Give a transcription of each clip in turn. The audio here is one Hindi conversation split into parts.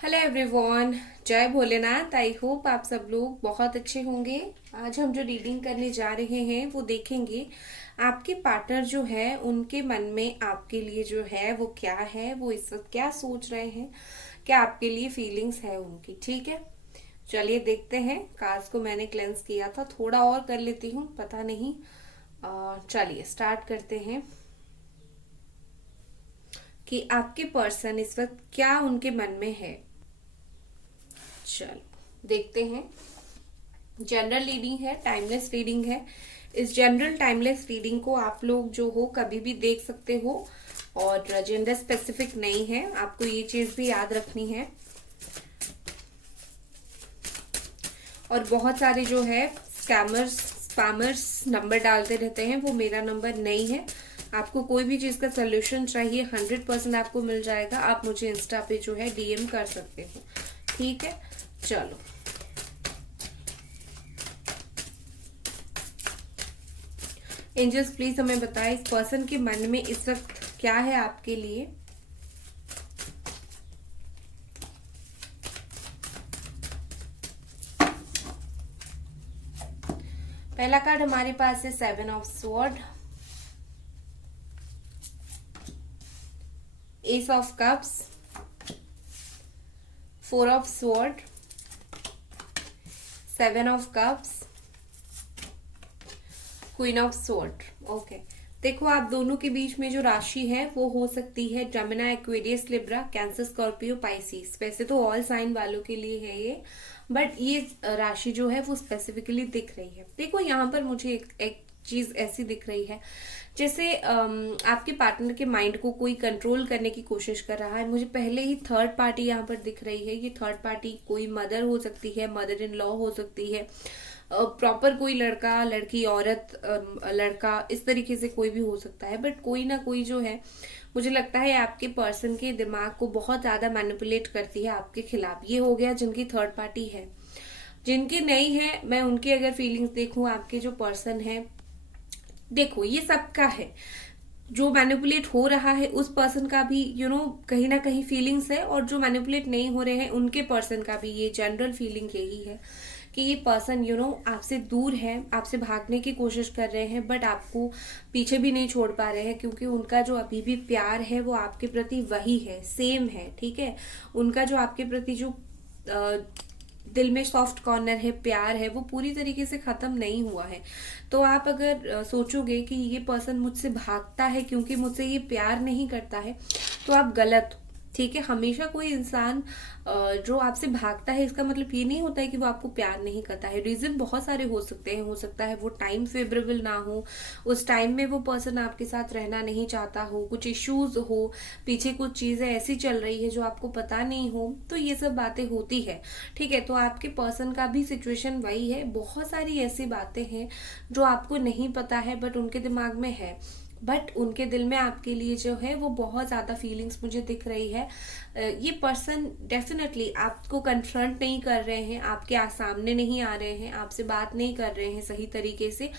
हेलो एवरीवन, जय भोलेनाथ। आई होप आप सब लोग बहुत अच्छे होंगे। आज हम जो रीडिंग करने जा रहे हैं वो देखेंगे आपके पार्टनर जो है उनके मन में आपके लिए जो है वो क्या है, वो इस वक्त क्या सोच रहे हैं, क्या आपके लिए फीलिंग्स है उनकी। ठीक है, चलिए देखते हैं। कार्ड्स को मैंने क्लेंस किया था, थोड़ा और कर लेती हूँ, पता नहीं। चलिए स्टार्ट करते हैं कि आपके पर्सन इस वक्त क्या उनके मन में है। चलो देखते हैं। जनरल रीडिंग है, टाइमलेस रीडिंग है। इस जनरल टाइमलेस रीडिंग को आप लोग जो हो कभी भी देख सकते हो और जेंडर स्पेसिफिक नहीं है, आपको ये चीज भी याद रखनी है। और बहुत सारे जो है स्कैमर्स स्पैमर्स नंबर डालते रहते हैं, वो मेरा नंबर नहीं है। आपको कोई भी चीज का सोल्यूशन चाहिए 100% आपको मिल जाएगा। आप मुझे इंस्टा पे जो है डीएम कर सकते हो। ठीक है, चलो एंजल्स प्लीज हमें बताएं इस पर्सन के मन में इस वक्त क्या है आपके लिए। पहला कार्ड हमारे पास है 7 of sword, S of cups, 4 of sword, 7 of cups, queen of sword. Okay, देखो आप दोनों के बीच में जो राशि है वो हो सकती है Gemini, Aquarius, Libra, Cancer, Scorpio, Pisces. वैसे तो ऑल साइन वालों के लिए है ये, बट ये राशि जो है वो स्पेसिफिकली दिख रही है। देखो यहाँ पर मुझे एक चीज ऐसी दिख रही है जैसे आपके पार्टनर के माइंड को कोई कंट्रोल करने की कोशिश कर रहा है। मुझे पहले ही थर्ड पार्टी यहाँ पर दिख रही है। ये थर्ड पार्टी कोई मदर हो सकती है, मदर इन लॉ हो सकती है, प्रॉपर कोई लड़का, लड़की, औरत, लड़का, इस तरीके से कोई भी हो सकता है। बट कोई ना कोई जो है, मुझे लगता है आपके पर्सन के दिमाग को बहुत ज्यादा मैनिपुलेट करती है आपके खिलाफ। ये हो गया जिनकी थर्ड पार्टी है। जिनकी नहीं है, मैं उनकी अगर फीलिंग्स देखूं, आपके जो पर्सन है, देखो ये सबका है। जो मैनिपुलेट हो रहा है उस पर्सन का भी कहीं ना कहीं फीलिंग्स है, और जो मैनिपुलेट नहीं हो रहे हैं उनके पर्सन का भी ये जनरल फीलिंग यही है कि ये पर्सन आपसे दूर है, आपसे भागने की कोशिश कर रहे हैं, बट आपको पीछे भी नहीं छोड़ पा रहे हैं, क्योंकि उनका जो अभी भी प्यार है वो आपके प्रति वही है, सेम है। ठीक है, उनका जो आपके प्रति जो दिल में सॉफ्ट कॉर्नर है, प्यार है, वो पूरी तरीके से खत्म नहीं हुआ है। तो आप अगर सोचोगे कि ये पर्सन मुझसे भागता है क्योंकि मुझसे ये प्यार नहीं करता है, तो आप गलत हो। ठीक है, हमेशा कोई इंसान जो आपसे भागता है, इसका मतलब ये नहीं होता है कि वो आपको प्यार नहीं करता है। रीजन बहुत सारे हो सकते हैं। हो सकता है वो टाइम फेवरेबल ना हो, उस टाइम में वो पर्सन आपके साथ रहना नहीं चाहता हो, कुछ इश्यूज हो, पीछे कुछ चीजें ऐसी चल रही है जो आपको पता नहीं हो, तो ये सब बातें होती है। ठीक है, तो आपके पर्सन का भी सिचुएशन वही है। बहुत सारी ऐसी बातें हैं जो आपको नहीं पता है बट उनके दिमाग में है, बट उनके दिल में आपके लिए जो है वो बहुत ज्यादा फीलिंग्स मुझे दिख रही है। ये पर्सन डेफिनेटली आपको कन्फ्रंट नहीं कर रहे हैं, आपके सामने नहीं आ रहे हैं, आपसे बात नहीं कर रहे हैं सही तरीके से,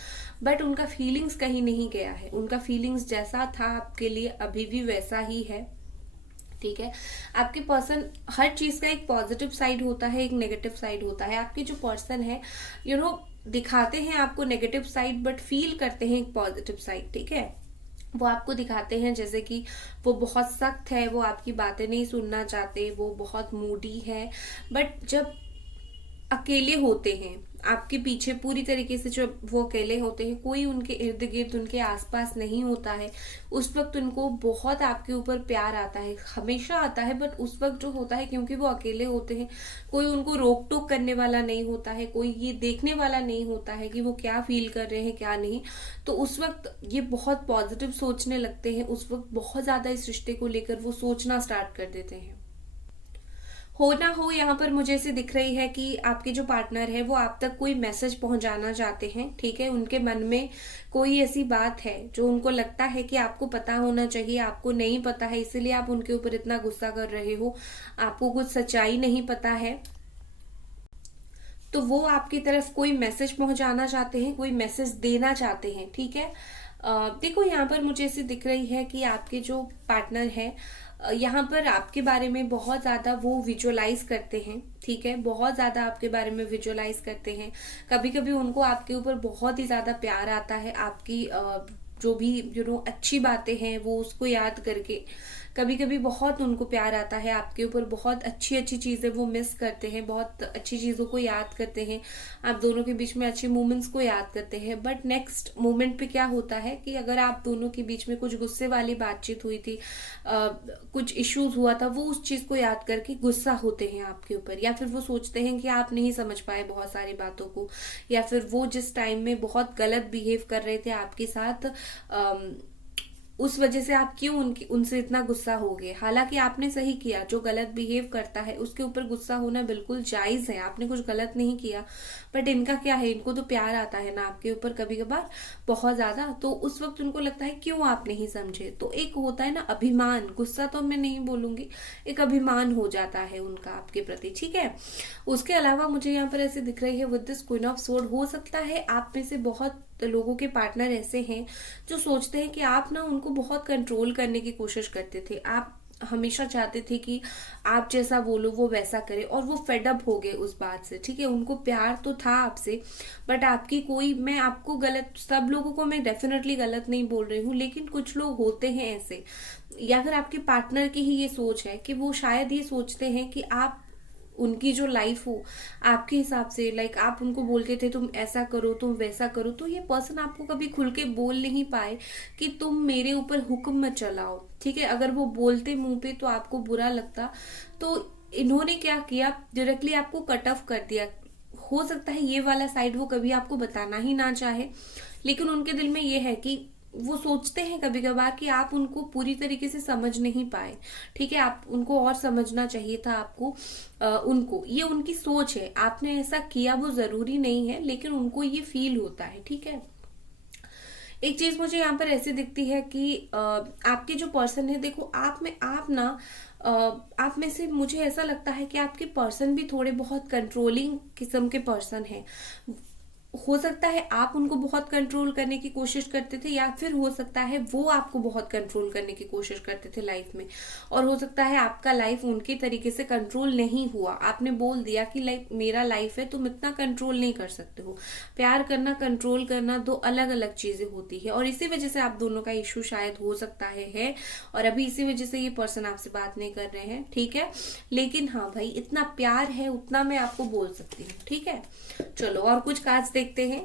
बट उनका फीलिंग्स कहीं नहीं गया है। उनका फीलिंग्स जैसा था आपके लिए अभी भी वैसा ही है। ठीक है, आपके पर्सन, हर चीज का एक पॉजिटिव साइड होता है, एक नेगेटिव साइड होता है। आपके जो पर्सन है दिखाते हैं आपको नेगेटिव साइड, बट फील करते हैं एक पॉजिटिव साइड। ठीक है, वो आपको दिखाते हैं जैसे कि वो बहुत सख्त है, वो आपकी बातें नहीं सुनना चाहते, वो बहुत मूडी है, बट जब अकेले होते हैं आपके पीछे पूरी तरीके से, जब वो अकेले होते हैं, कोई उनके इर्द गिर्द, उनके आसपास नहीं होता है, उस वक्त उनको बहुत आपके ऊपर प्यार आता है, हमेशा आता है। बट उस वक्त जो होता है, क्योंकि वो अकेले होते हैं, कोई उनको रोक टोक करने वाला नहीं होता है, कोई ये देखने वाला नहीं होता है कि वो क्या फील कर रहे हैं क्या नहीं, तो उस वक्त ये बहुत पॉजिटिव सोचने लगते हैं। उस वक्त बहुत ज्यादा इस रिश्ते को लेकर वो सोचना स्टार्ट कर देते हैं। हो ना हो, यहाँ पर मुझे ऐसे दिख रही है कि आपके जो पार्टनर है वो आप तक कोई मैसेज पहुंचाना चाहते हैं। ठीक है, उनके मन में कोई ऐसी बात है जो उनको लगता है कि आपको पता होना चाहिए, आपको नहीं पता है, इसीलिए आप उनके ऊपर इतना गुस्सा कर रहे हो, आपको कुछ सच्चाई नहीं पता है, तो वो आपकी तरफ कोई मैसेज पहुंचाना चाहते हैं, कोई मैसेज देना चाहते हैं। ठीक है, देखो यहाँ पर मुझे ऐसे दिख रही है कि आपके जो पार्टनर है यहाँ पर आपके बारे में बहुत ज्यादा वो विजुअलाइज करते हैं, ठीक है, बहुत ज्यादा आपके बारे में विजुअलाइज करते हैं। कभी कभी उनको आपके ऊपर बहुत ही ज्यादा प्यार आता है, आपकी जो भी अच्छी बातें हैं वो उसको याद करके। कभी कभी बहुत उनको प्यार आता है आपके ऊपर, बहुत अच्छी अच्छी चीजें वो मिस करते हैं, बहुत अच्छी चीजों को याद करते हैं, आप दोनों के बीच में अच्छे मोमेंट्स को याद करते हैं। बट नेक्स्ट मोमेंट पे क्या होता है कि अगर आप दोनों के बीच में कुछ गुस्से वाली बातचीत हुई थी, कुछ इश्यूज हुआ था, वो उस चीज को याद करके गुस्सा होते हैं आपके ऊपर, या फिर वो सोचते हैं कि आप नहीं समझ पाए बहुत सारी बातों को, या फिर वो जिस टाइम में बहुत गलत बिहेव कर रहे थे आपके साथ, उस वजह से आप क्यों उनसे इतना गुस्सा हो गए। हालांकि आपने सही किया, जो गलत बिहेव करता है उसके ऊपर गुस्सा होना बिल्कुल जायज है, आपने कुछ गलत नहीं किया। बट इनका क्या है, इनको तो प्यार आता है ना आपके ऊपर कभी कभार बहुत ज्यादा, तो उस वक्त उनको लगता है क्यों आप नहीं समझे। तो एक होता है ना अभिमान, गुस्सा तो मैं नहीं बोलूंगी, एक अभिमान हो जाता है उनका आपके प्रति, ठीक है। उसके अलावा मुझे यहाँ पर ऐसे दिख रही है with this queen of sword, हो सकता है आप में से बहुत लोगों के पार्टनर ऐसे हैं जो सोचते हैं कि आप ना उनको बहुत कंट्रोल करने की कोशिश करते थे, आप हमेशा चाहते थे कि आप जैसा बोलो वो वैसा करे, और वो फेडअप हो गए उस बात से, ठीक है। उनको प्यार तो था आपसे, बट आपकी कोई, मैं आपको गलत, सब लोगों को मैं डेफिनेटली गलत नहीं बोल रही हूँ, लेकिन कुछ लोग होते हैं ऐसे, या फिर आपके पार्टनर की ही ये सोच है कि वो शायद ये सोचते हैं कि आप उनकी जो लाइफ हो आपके हिसाब से, लाइक आप उनको बोलते थे तुम ऐसा करो तुम वैसा करो, तो ये पर्सन आपको कभी खुल के बोल नहीं पाए कि तुम मेरे ऊपर हुक्म मत चलाओ, ठीक है। अगर वो बोलते मुंह पे तो आपको बुरा लगता, तो इन्होंने क्या किया, डायरेक्टली आपको कट ऑफ कर दिया। हो सकता है ये वाला साइड वो कभी आपको बताना ही ना चाहे, लेकिन उनके दिल में ये है कि वो सोचते हैं कभी कभार कि आप उनको पूरी तरीके से समझ नहीं पाए, ठीक है, आप उनको और समझना चाहिए था आपको, उनको, ये उनकी सोच है, आपने ऐसा किया वो जरूरी नहीं है, लेकिन उनको ये फील होता है, ठीक है। एक चीज मुझे यहाँ पर ऐसी दिखती है कि आपके जो पर्सन है, देखो आप में, आप ना आप में से मुझे ऐसा लगता है कि आपके पर्सन भी थोड़े बहुत कंट्रोलिंग किस्म के पर्सन हैं। हो सकता है आप उनको बहुत कंट्रोल करने की कोशिश करते थे, या फिर हो सकता है वो आपको बहुत कंट्रोल करने की कोशिश करते थे लाइफ में, और हो सकता है आपका लाइफ उनके तरीके से कंट्रोल नहीं हुआ। आपने बोल दिया कि लाइक मेरा लाइफ है, तुम इतना कंट्रोल नहीं कर सकते हो। प्यार करना, कंट्रोल करना दो अलग अलग चीजें होती है, और इसी वजह से आप दोनों का इशू शायद हो सकता है, और अभी इसी वजह से ये पर्सन आपसे बात नहीं कर रहे हैं, ठीक है। लेकिन हाँ भाई, इतना प्यार है उतना मैं आपको बोल सकती हूँ, ठीक है। चलो और कुछ कार्ड्स देखते हैं।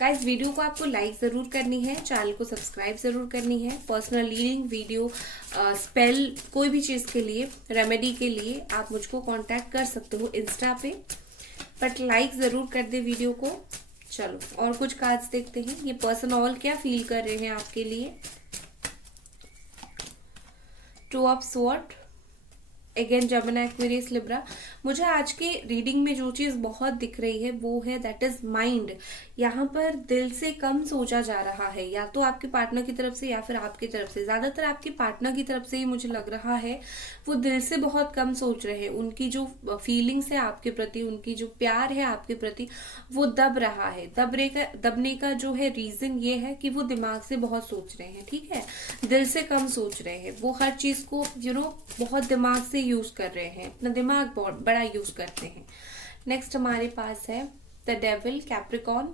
गाइस, वीडियो को आपको लाइक जरूर करनी है, चैनल को सब्सक्राइब जरूर करनी है। पर्सनल रीडिंग, वीडियो, स्पेल, कोई भी चीज के लिए, रेमेडी के लिए आप मुझको कांटेक्ट कर सकते हो इंस्टा पे, बट लाइक जरूर कर दे वीडियो को। चलो और कुछ कार्ड्स देखते हैं, ये पर्सन ऑल क्या फील कर रहे हैं आपके लिए। टू ऑफ स्वॉर्ड, अगेन जमिनी, एक्वेरियस, लिब्रा। मुझे आज के रीडिंग में जो चीज बहुत दिख रही है वो है दैट इज माइंड। यहाँ पर दिल से कम सोचा जा रहा है, या तो आपके पार्टनर की तरफ से या फिर आपकी तरफ से। ज्यादातर आपके पार्टनर की तरफ से ही मुझे लग रहा है, वो दिल से बहुत कम सोच रहे हैं। उनकी जो फीलिंग्स है आपके प्रति, उनकी जो प्यार है आपके प्रति, वो दब रहा है। दबने का जो है रीजन ये है कि वो दिमाग से बहुत सोच रहे हैं, ठीक है, दिल से कम सोच रहे हैं। वो हर चीज को बहुत दिमाग से यूज कर रहे हैं, अपना दिमाग बहुत बड़ा यूज करते हैं। नेक्स्ट हमारे पास है the devil, Capricorn,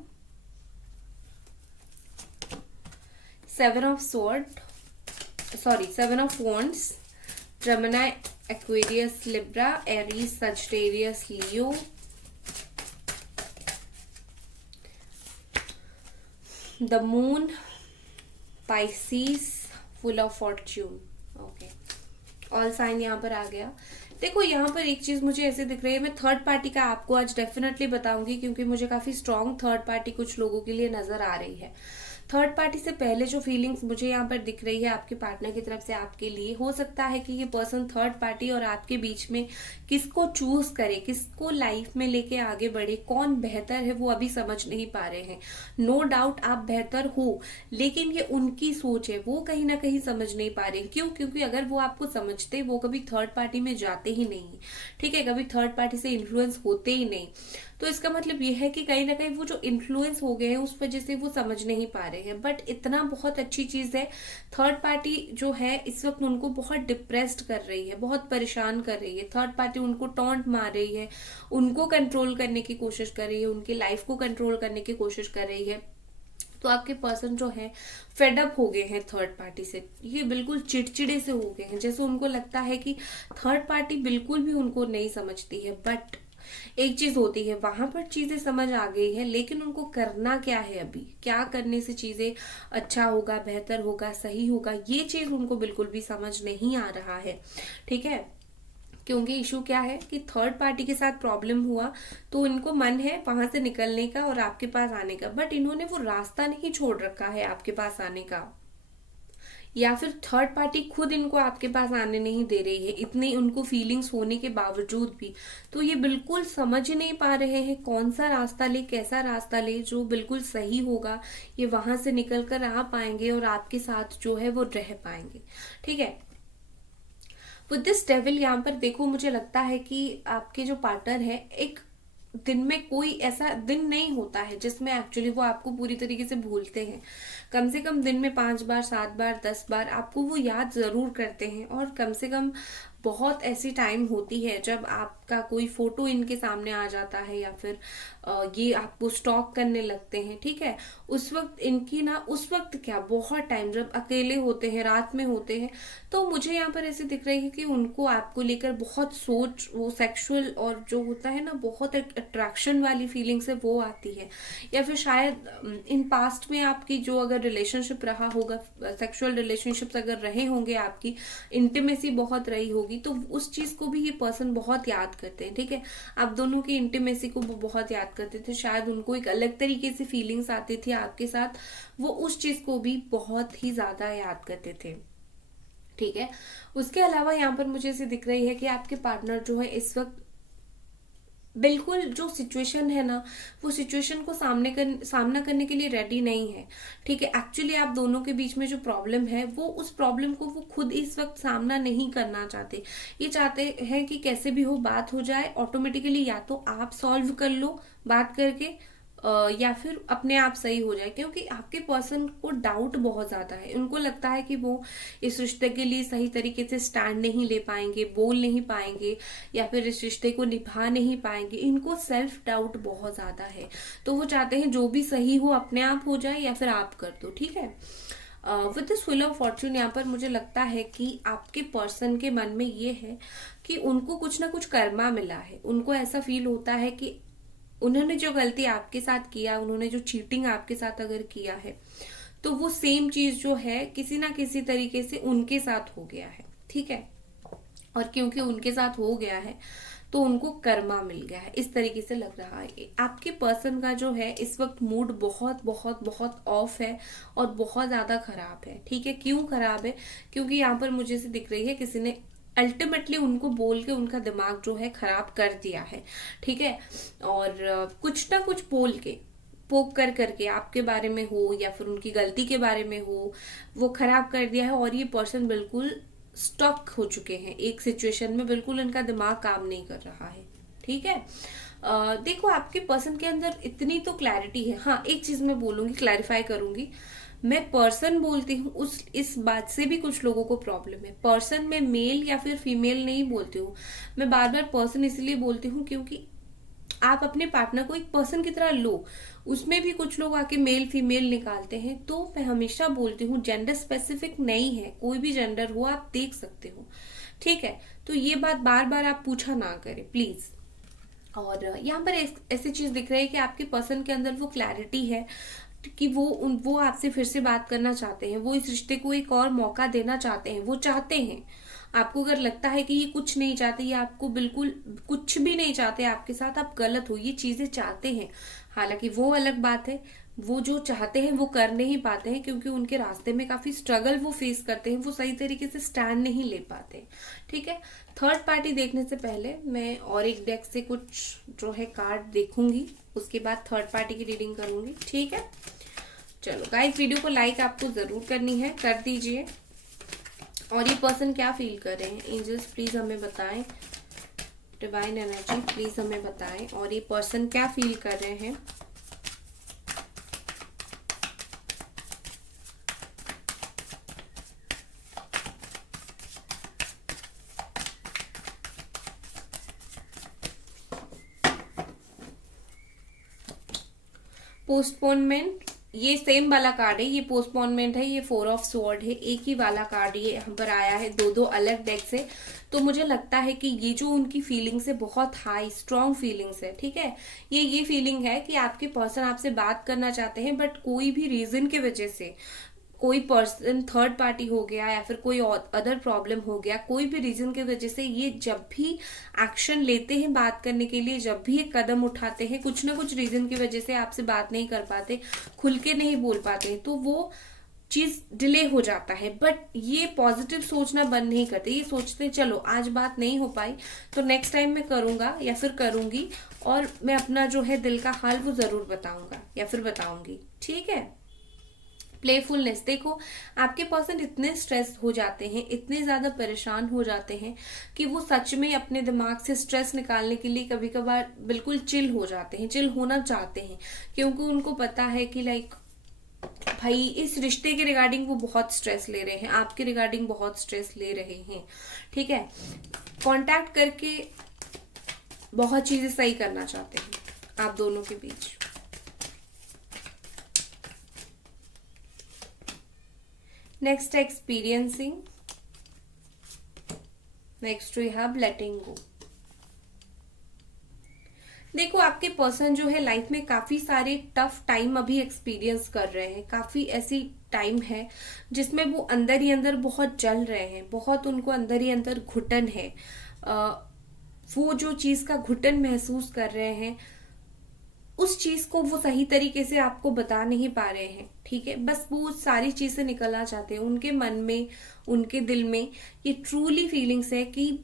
seven of wands, Gemini, Aquarius, Libra, Aries, Sagittarius, Leo, the moon, Pisces, full of fortune. Okay, all sign यहाँ पर आ गया। देखो यहाँ पर एक चीज मुझे ऐसे दिख रही है, मैं थर्ड पार्टी का आपको आज डेफिनेटली बताऊंगी, क्योंकि मुझे काफी स्ट्रॉन्ग थर्ड पार्टी कुछ लोगों के लिए नजर आ रही है। थर्ड पार्टी से पहले जो फीलिंग्स मुझे यहाँ पर दिख रही है आपके पार्टनर की तरफ से आपके लिए, हो सकता है कि ये पर्सन थर्ड पार्टी और आपके बीच में किसको चूज करे, किसको लाइफ में लेके आगे बढ़े, कौन बेहतर है वो अभी समझ नहीं पा रहे हैं। नो डाउट आप बेहतर हो, लेकिन ये उनकी सोच है, वो कहीं ना कहीं समझ नहीं पा रहे। क्यों? क्योंकि अगर वो आपको समझते वो कभी थर्ड पार्टी में जाते ही नहीं, ठीक है, कभी थर्ड पार्टी से इन्फ्लुएंस होते ही नहीं। तो इसका मतलब ये है कि कहीं ना कहीं वो जो इन्फ्लुएंस हो गए हैं उस वजह से वो समझ नहीं पा रहे हैं। बट इतना बहुत अच्छी चीज है, थर्ड पार्टी जो है इस वक्त उनको बहुत डिप्रेस्ड कर रही है, बहुत परेशान कर रही है। थर्ड पार्टी उनको टॉन्ट मार रही है, उनको कंट्रोल करने की कोशिश कर रही है, उनकी लाइफ को कंट्रोल करने की कोशिश कर रही है। तो आपके पर्सन जो है फेड अप हो गए हैं थर्ड पार्टी से, ये बिल्कुल चिड़चिड़े से हो गए हैं, जैसे उनको लगता है कि थर्ड पार्टी बिल्कुल भी उनको नहीं समझती है। बट एक चीज होती है, वहां पर चीजें समझ आ गई है, लेकिन उनको करना क्या है, अभी क्या करने से चीजें अच्छा होगा, बेहतर होगा, सही होगा, ये चीज उनको बिल्कुल भी समझ नहीं आ रहा है। ठीक है, क्योंकि इशू क्या है कि थर्ड पार्टी के साथ प्रॉब्लम हुआ तो इनको मन है वहां से निकलने का और आपके पास आने का, बट इन्होंने वो रास्ता नहीं छोड़ रखा है आपके पास आने का, या फिर थर्ड पार्टी खुद इनको आपके पास आने नहीं दे रही है, इतनी उनको फीलिंग्स होने के बावजूद भी। तो ये बिल्कुल समझ नहीं पा रहे हैं कौन सा रास्ता ले, कैसा रास्ता ले जो बिल्कुल सही होगा, ये वहां से निकल कर आ पाएंगे और आपके साथ जो है वो रह पाएंगे। ठीक है, विद दिस डेविल यहाँ पर देखो, मुझे लगता है कि आपके जो पार्टनर है, एक दिन में कोई ऐसा दिन नहीं होता है जिसमें एक्चुअली वो आपको पूरी तरीके से भूलते हैं। कम से कम दिन में 5 बार, 7 बार, 10 बार आपको वो याद जरूर करते हैं। और कम से कम बहुत ऐसी टाइम होती है जब आपका कोई फोटो इनके सामने आ जाता है, या फिर ये आपको स्टॉक करने लगते हैं। ठीक है, उस वक्त इनकी ना, उस वक्त क्या, बहुत टाइम जब अकेले होते हैं, रात में होते हैं, तो मुझे यहाँ पर ऐसे दिख रही है कि उनको आपको लेकर बहुत सोच, वो सेक्सुअल और जो होता है ना बहुत अट्रैक्शन वाली फीलिंग से वो आती है। या फिर शायद इन पास्ट में आपकी जो अगर रिलेशनशिप रहा होगा, सेक्सुअल रिलेशनशिप्स अगर रहे होंगे, आपकी इंटीमेसी बहुत रही होगी, तो उस चीज को भी ये पर्सन बहुत याद करते हैं। ठीक है, आप दोनों की इंटीमेसी को वो बहुत याद करते थे, शायद उनको एक अलग तरीके से फीलिंग्स आती थी आपके साथ, वो उस चीज को भी बहुत ही ज्यादा याद करते थे। ठीक है, उसके अलावा यहाँ पर मुझे ऐसे दिख रही है कि आपके पार्टनर जो है इस वक्त बिल्कुल जो सिचुएशन है ना, वो सिचुएशन को सामना करने के लिए रेडी नहीं है। ठीक है, एक्चुअली आप दोनों के बीच में जो प्रॉब्लम है, वो उस प्रॉब्लम को वो खुद इस वक्त सामना नहीं करना चाहते। ये चाहते हैं कि कैसे भी हो बात हो जाए ऑटोमेटिकली, या तो आप सॉल्व कर लो बात करके, या फिर अपने आप सही हो जाए। क्योंकि आपके पर्सन को डाउट बहुत ज्यादा है, उनको लगता है कि वो इस रिश्ते के लिए सही तरीके से स्टैंड नहीं ले पाएंगे, बोल नहीं पाएंगे, या फिर इस रिश्ते को निभा नहीं पाएंगे। इनको सेल्फ डाउट बहुत ज्यादा है, तो वो चाहते हैं जो भी सही हो अपने आप हो जाए, या फिर आप कर दो। ठीक है, with this wheel of Fortune यहाँ पर मुझे लगता है कि आपके पर्सन के मन में ये है कि उनको कुछ ना कुछ कर्मा मिला है। उनको ऐसा फील होता है कि उन्होंने जो गलती आपके साथ किया, उन्होंने जो चीटिंग आपके साथ अगर किया है, तो वो सेम चीज जो है किसी ना किसी तरीके से उनके साथ हो गया है। ठीक है, और क्योंकि उनके साथ हो गया है तो उनको कर्मा मिल गया है, इस तरीके से लग रहा है। आपके पर्सन का जो है इस वक्त मूड बहुत बहुत बहुत ऑफ है और बहुत ज्यादा खराब है। ठीक है, क्यों खराब है? क्योंकि यहाँ पर मुझे से दिख रही है किसी ने अल्टीमेटली उनको बोल के उनका दिमाग जो है खराब कर दिया है। ठीक है, और कुछ ना कुछ बोल के, पोक कर करके आपके बारे में हो या फिर उनकी गलती के बारे में हो, वो खराब कर दिया है। और ये पर्सन बिल्कुल स्टक हो चुके हैं एक सिचुएशन में, बिल्कुल इनका दिमाग काम नहीं कर रहा है। ठीक है, देखो आपके पर्सन के अंदर इतनी तो क्लैरिटी है। हाँ, एक चीज मैं बोलूंगी, क्लैरिफाई करूंगी, मैं पर्सन बोलती हूँ उस इस बात से भी कुछ लोगों को प्रॉब्लम है। पर्सन में मेल या फिर फीमेल नहीं बोलती हूँ, मैं बार बार पर्सन इसलिए बोलती हूँ क्योंकि आप अपने पार्टनर को एक पर्सन की तरह लो। उसमें भी कुछ लोग आके मेल फीमेल निकालते हैं, तो मैं हमेशा बोलती हूँ जेंडर स्पेसिफिक नहीं है, कोई भी जेंडर हो आप देख सकते हो। ठीक है, तो ये बात बार बार आप पूछा ना करें प्लीज। और यहाँ पर ऐसी चीज दिख रही है कि आपके पर्सन के अंदर वो क्लैरिटी है कि वो आपसे फिर से बात करना चाहते हैं, वो इस रिश्ते को एक और मौका देना चाहते हैं, वो चाहते हैं। आपको अगर लगता है कि ये कुछ नहीं चाहते, ये आपको बिल्कुल कुछ भी नहीं चाहते आपके साथ, आप गलत हो। ये चीजें चाहते हैं, हालांकि वो अलग बात है, वो जो चाहते हैं वो कर नहीं पाते हैं क्योंकि उनके रास्ते में काफी स्ट्रगल वो फेस करते हैं, वो सही तरीके से स्टैंड नहीं ले पाते। ठीक है, थर्ड पार्टी देखने से पहले मैं और एक डेक से कुछ जो है कार्ड देखूंगी, उसके बाद थर्ड पार्टी की रीडिंग करूंगी। ठीक है, चलो गाइस, वीडियो को लाइक आपको जरूर करनी है, कर दीजिए। और ये पर्सन क्या फील कर रहे हैं, एंजल्स प्लीज हमें बताएं। डिवाइन एनर्जी प्लीज हमें बताएं, और ये पर्सन क्या फील कर रहे हैं। पोस्टपोनमेंट, ये सेम वाला कार्ड है, ये पोस्टपोनमेंट है, ये 4 ऑफ स्वॉर्ड है, एक ही वाला कार्ड ये यहाँ पर आया है, दो दो अलग डेक से। तो मुझे लगता है कि ये जो उनकी फीलिंग्स है बहुत हाई स्ट्रॉन्ग फीलिंग्स है, ठीक है। ये फीलिंग है कि आपके पर्सन आपसे बात करना चाहते हैं, बट कोई भी रीजन की वजह से, कोई पर्सन थर्ड पार्टी हो गया या फिर कोई अदर प्रॉब्लम हो गया, कोई भी रीजन की वजह से ये जब भी एक्शन लेते हैं बात करने के लिए, जब भी एक कदम उठाते हैं, कुछ ना कुछ रीजन की वजह से आपसे बात नहीं कर पाते, खुल के नहीं बोल पाते, तो वो चीज डिले हो जाता है। बट ये पॉजिटिव सोचना बंद नहीं करते, ये सोचते हैं चलो आज बात नहीं हो पाई तो नेक्स्ट टाइम मैं करूंगा या फिर करूंगी, और मैं अपना जो है दिल का हाल वो जरूर बताऊंगा या फिर बताऊंगी, ठीक है। प्लेफुलनेस, देखो आपके पर्सन इतने स्ट्रेस हो जाते हैं, इतने ज्यादा परेशान हो जाते हैं कि वो सच में अपने दिमाग से स्ट्रेस निकालने के लिए कभी कभार बिल्कुल चिल हो जाते हैं, चिल होना चाहते हैं, क्योंकि उनको पता है कि लाइक भाई इस रिश्ते के रिगार्डिंग वो बहुत स्ट्रेस ले रहे हैं, आपके रिगार्डिंग बहुत स्ट्रेस ले रहे हैं, ठीक है। कांटेक्ट करके बहुत चीजें सही करना चाहते हैं आप दोनों के बीच। Next experiencing, next we have letting go. देखो आपके पर्सन जो है लाइफ में काफी सारे टफ टाइम अभी एक्सपीरियंस कर रहे हैं, काफी ऐसी टाइम है जिसमें वो अंदर ही अंदर बहुत जल रहे हैं, बहुत उनको अंदर ही अंदर घुटन है। वो जो चीज का घुटन महसूस कर रहे हैं उस चीज को वो सही तरीके से आपको बता नहीं पा रहे हैं, ठीक है। बस वो सारी चीजें निकलना चाहते हैं, उनके मन में, उनके दिल में ये ट्रूली फीलिंग्स है कि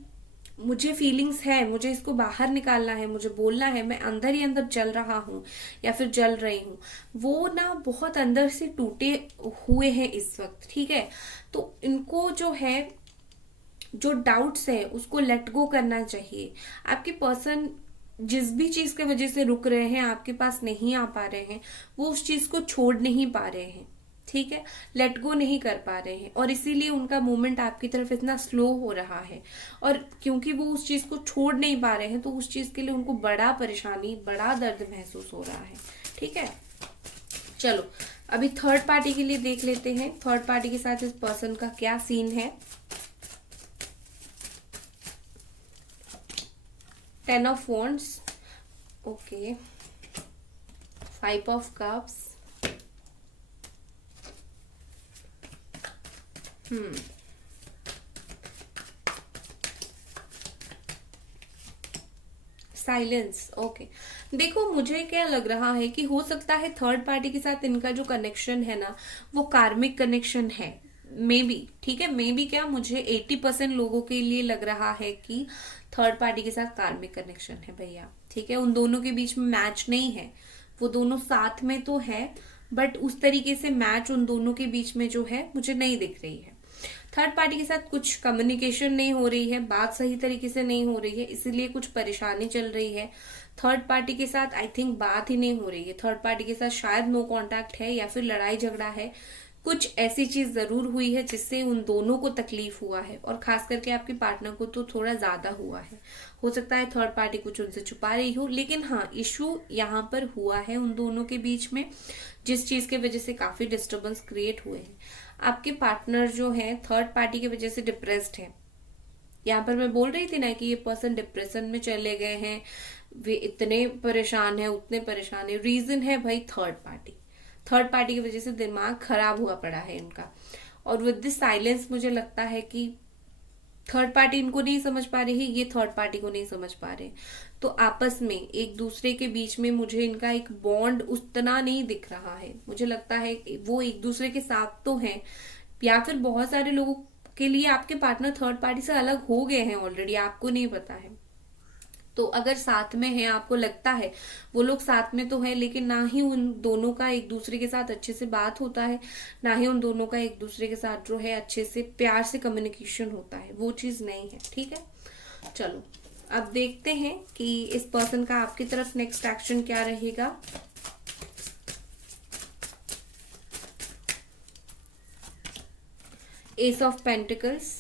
मुझे फीलिंग्स है, मुझे इसको बाहर निकालना है, मुझे बोलना है, मैं अंदर ही अंदर जल रहा हूँ या फिर जल रही हूँ। वो ना बहुत अंदर से टूटे हुए हैं इस वक्त, ठीक है। तो इनको जो है, जो डाउट्स है उसको लेट गो करना चाहिए। आपके पर्सन जिस भी चीज की वजह से रुक रहे हैं, आपके पास नहीं आ पा रहे हैं, वो उस चीज को छोड़ नहीं पा रहे हैं, ठीक है, लेट गो नहीं कर पा रहे हैं, और इसीलिए उनका मूवमेंट आपकी तरफ इतना स्लो हो रहा है। और क्योंकि वो उस चीज को छोड़ नहीं पा रहे हैं तो उस चीज के लिए उनको बड़ा परेशानी, बड़ा दर्द महसूस हो रहा है, ठीक है। चलो अभी थर्ड पार्टी के लिए देख लेते हैं, थर्ड पार्टी के साथ इस पर्सन का क्या सीन है। 10 of Wands, okay, 5 of Cups, silence, okay. देखो मुझे क्या लग रहा है कि हो सकता है थर्ड पार्टी के साथ इनका जो कनेक्शन है ना वो कार्मिक कनेक्शन है, मे बी, ठीक है। मे बी क्या, मुझे 80% लोगों के लिए लग रहा है कि थर्ड पार्टी के साथ कार्मिक कनेक्शन है भैया, ठीक है। उन दोनों के बीच में मैच नहीं है, वो दोनों साथ में तो है बट उस तरीके से मैच उन दोनों के बीच में जो है मुझे नहीं दिख रही है। थर्ड पार्टी के साथ कुछ कम्युनिकेशन नहीं हो रही है, बात सही तरीके से नहीं हो रही है, इसीलिए कुछ परेशानी चल रही है। थर्ड पार्टी के साथ आई थिंक बात ही नहीं हो रही है, थर्ड पार्टी के साथ शायद नो कांटेक्ट है या फिर लड़ाई झगड़ा है, कुछ ऐसी चीज जरूर हुई है जिससे उन दोनों को तकलीफ हुआ है, और खास करके आपके पार्टनर को तो थोड़ा ज्यादा हुआ है। हो सकता है थर्ड पार्टी कुछ उनसे छुपा रही हो, लेकिन हाँ इशू यहाँ पर हुआ है उन दोनों के बीच में, जिस चीज की वजह से काफी डिस्टर्बेंस क्रिएट हुए हैं। आपके पार्टनर जो है थर्ड पार्टी की वजह से डिप्रेस्ड है। यहाँ पर मैं बोल रही थी ना कि ये पर्सन डिप्रेशन में चले गए हैं, वे इतने परेशान है, उतने परेशान है। रीजन है भाई थर्ड पार्टी, थर्ड पार्टी की वजह से दिमाग खराब हुआ पड़ा है इनका। और विद दिस साइलेंस मुझे लगता है कि थर्ड पार्टी इनको नहीं समझ पा रही है, ये थर्ड पार्टी को नहीं समझ पा रहे, तो आपस में एक दूसरे के बीच में मुझे इनका एक बॉन्ड उतना नहीं दिख रहा है। मुझे लगता है वो एक दूसरे के साथ तो हैं, या फिर बहुत सारे लोगों के लिए आपके पार्टनर थर्ड पार्टी से अलग हो गए हैं ऑलरेडी, आपको नहीं पता है। तो अगर साथ में है, आपको लगता है वो लोग साथ में तो है, लेकिन ना ही उन दोनों का एक दूसरे के साथ अच्छे से बात होता है, ना ही उन दोनों का एक दूसरे के साथ जो है अच्छे से प्यार से कम्युनिकेशन होता है, वो चीज नहीं है, ठीक है। चलो अब देखते हैं कि इस पर्सन का आपकी तरफ नेक्स्ट एक्शन क्या रहेगा। S of pentacles,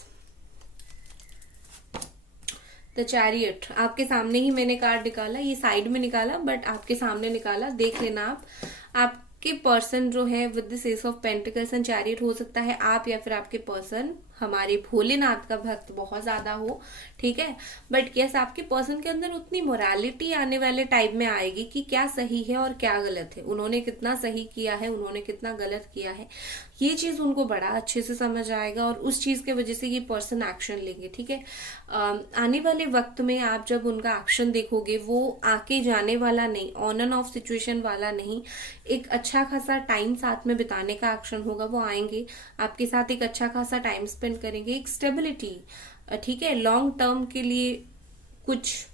the chariot. आपके सामने ही मैंने कार्ड निकाला, ये साइड में निकाला बट आपके सामने निकाला, देख लेना आप। आपके पर्सन जो है with this S of pentacles and chariot, हो सकता है आप या फिर आपके पर्सन हमारे भोलेनाथ का भक्त बहुत ज्यादा हो, ठीक है। बट यस, आपके पर्सन के अंदर उतनी मोरालिटी आने वाले टाइम में आएगी कि क्या सही है और क्या गलत है, उन्होंने कितना सही किया है, उन्होंने कितना गलत किया है, ये चीज उनको बड़ा अच्छे से समझ आएगा और उस चीज के वजह से ये पर्सन एक्शन लेंगे, ठीक है। आने वाले वक्त में आप जब उनका एक्शन देखोगे, वो आके जाने वाला नहीं, ऑन एंड ऑफ सिचुएशन वाला नहीं, एक अच्छा खासा टाइम साथ में बिताने का एक्शन होगा। वो आएंगे आपके साथ, एक अच्छा खासा टाइम स्पेंड करेंगे, एक स्टेबिलिटी, ठीक है, लॉन्ग टर्म के लिए कुछ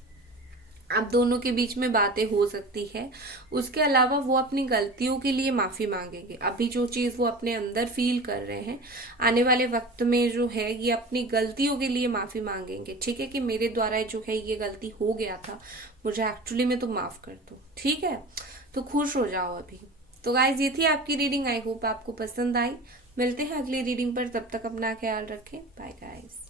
आप दोनों के बीच में बातें हो सकती है। उसके अलावा वो अपनी गलतियों के लिए माफी मांगेंगे। अभी जो चीज वो अपने अंदर फील कर रहे हैं, आने वाले वक्त में जो है ये अपनी गलतियों के लिए माफी मांगेंगे, ठीक है, कि मेरे द्वारा जो है ये गलती हो गया था, मुझे एक्चुअली में तो माफ कर दो, ठीक है। तो खुश हो जाओ अभी। तो गाइज, ये थी आपकी रीडिंग, आई होप आपको पसंद आई। मिलते हैं अगली रीडिंग पर, तब तक अपना ख्याल रखें, बाय गाइज।